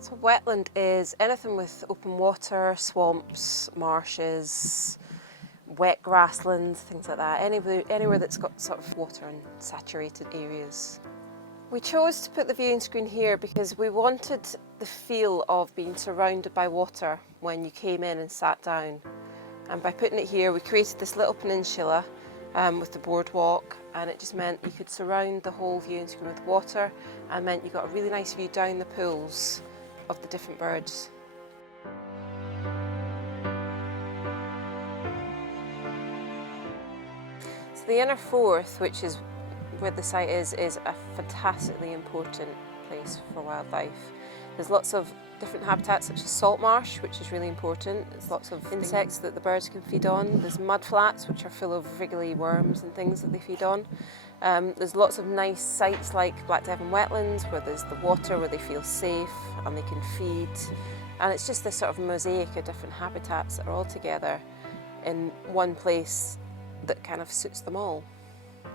So wetland is anything with open water, swamps, marshes, wet grasslands, things like that, anywhere that's got sort of water and saturated areas. We chose to put the viewing screen here because we wanted the feel of being surrounded by water when you came in and sat down. And by putting it here, we created this little peninsula with the boardwalk, and it just meant you could surround the whole viewing screen with water, and meant you got a really nice view down the pools of the different birds. So the inner Forth, which is where the site is a fantastically important place for wildlife. There's lots of different habitats such as salt marsh, which is really important. There's lots of insects that the birds can feed on. There's mud flats, which are full of wriggly worms and things that they feed on. There's lots of nice sites like Black Devon Wetlands, where there's the water, where they feel safe and they can feed. And it's just this sort of mosaic of different habitats that are all together in one place that kind of suits them all.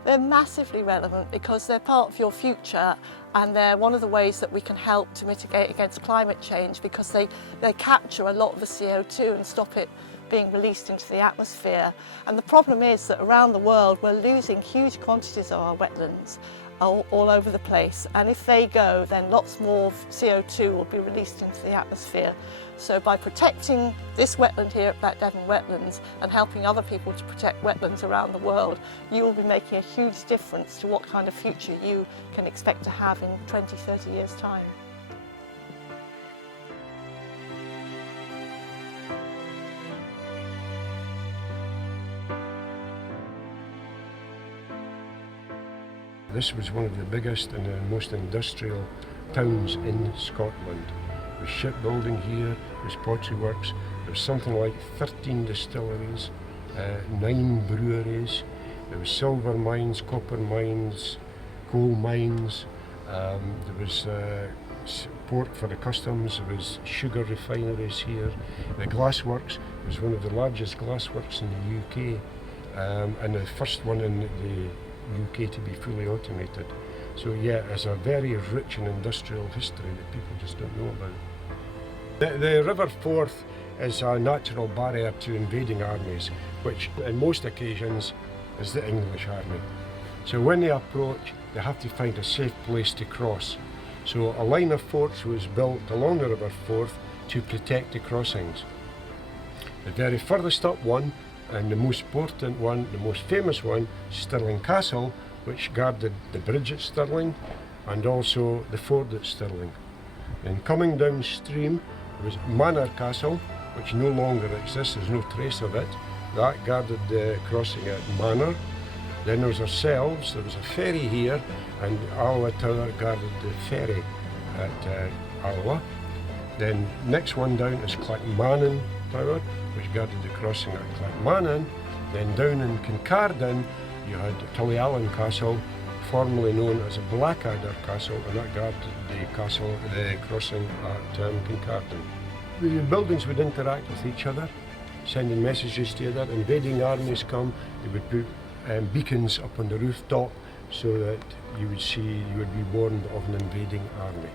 They're massively relevant because they're part of your future, and they're one of the ways that we can help to mitigate against climate change, because they capture a lot of the CO2 and stop it being released into the atmosphere. And the problem is that around the world we're losing huge quantities of our wetlands all over the place, and if they go, then lots more CO2 will be released into the atmosphere. So by protecting this wetland here at Black Devon Wetlands and helping other people to protect wetlands around the world, you will be making a huge difference to what kind of future you can expect to have in 20, 30 years' time. This was one of the biggest and the most industrial towns in Scotland. There was shipbuilding here, there was pottery works, there was something like 13 distilleries, 9 breweries, there was silver mines, copper mines, coal mines, there was port for the customs, there was sugar refineries here. The glassworks was one of the largest glassworks in the UK, and the first one in the UK to be fully automated. So yeah, it's a very rich and industrial history that people just don't know about. The River Forth is a natural barrier to invading armies, which in most occasions is the English army. So when they approach, they have to find a safe place to cross. So a line of forts was built along the River Forth to protect the crossings. The very furthest up one, and the most important one, the most famous one, Stirling Castle, which guarded the bridge at Stirling and also the ford at Stirling. And coming downstream was Manor Castle, which no longer exists, there's no trace of it. That guarded the crossing at Manor. Then there was ourselves, there was a ferry here, and Alloa Tower guarded the ferry at Alloa. Then next one down is Clackmannan Tower, which guarded the crossing at Clackmannan. Then down in Kincardine, you had Tullyallen Castle, formerly known as Blackadder Castle, and that guarded the crossing at Kincardine. The buildings would interact with each other, sending messages to each other. Invading armies come, they would put beacons up on the rooftop so that you would be warned of an invading army.